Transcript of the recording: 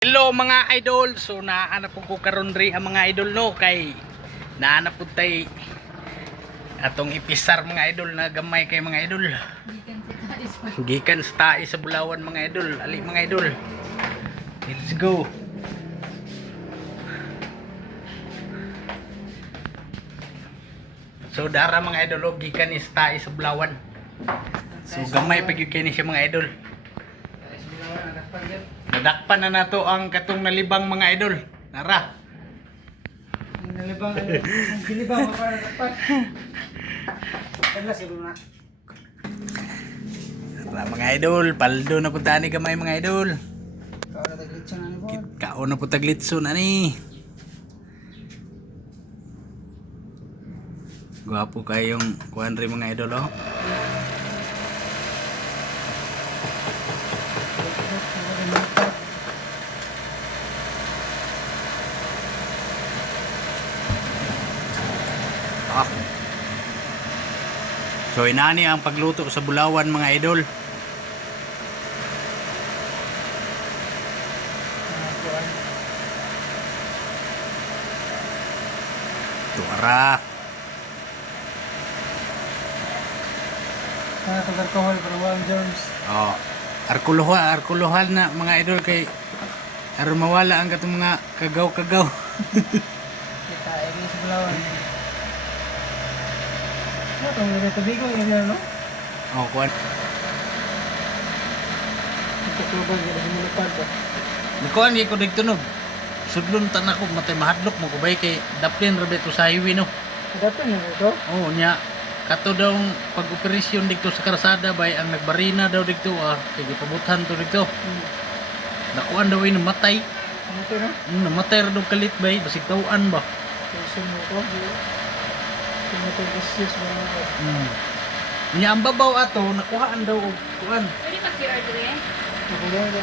Hello mga idol, so naanap ko karon ri ang mga idol no kay naanap po tay atong ipisar mga idol na gamay kay mga idol. Gikan sa tae sa Bulawan mga idol, ali mga idol. Let's go. So dara mga idol og gikan ni sa tae sa Bulawan. So gamay pa gyud kay ni siya mga idol. Nadakpan na nato ang katong nalibang mga idol. Nara. Nalibang, nilibang para dapat. Kaya siguro na. Nara mga idol, paldo na punta ni gamay mga idol. Kau na taglitsa na ni Bon. Kao na po taglitso na ni. Gwapo kayong kuhan rin mga idol oh. Ah. So inani ang pagluto sa Bulawan mga idol. Tuara. Kaya kung alcohol para walang germs. Oh. Arkuluhan na mga idol kay aron mawala ang katong mga kagaw-kagaw. Kita ini sa Bulawan. Ano itong mga tubigo yung no? Oh, kuan. Ito klubog yung simulipad ba? Kuan gi ko digtunog. Sudlon tan ako matay mahadlok mo kubay kay daplin ra beto sa highway no. Dapat na ito? Oh nya kato daw pag-operasyon dito sa karsada bay ang nagbarina daw dito kay gipabutan to dito. Nakuan daw ini namatay. Ano ito no? Namatay ra daw kalit bay basig tawaan ba. Kasi mo ko. Tumutugis mo ko. Nya ang babaw ato nakuhaan daw og kuan. Pwede mag-CR dire? Nakuha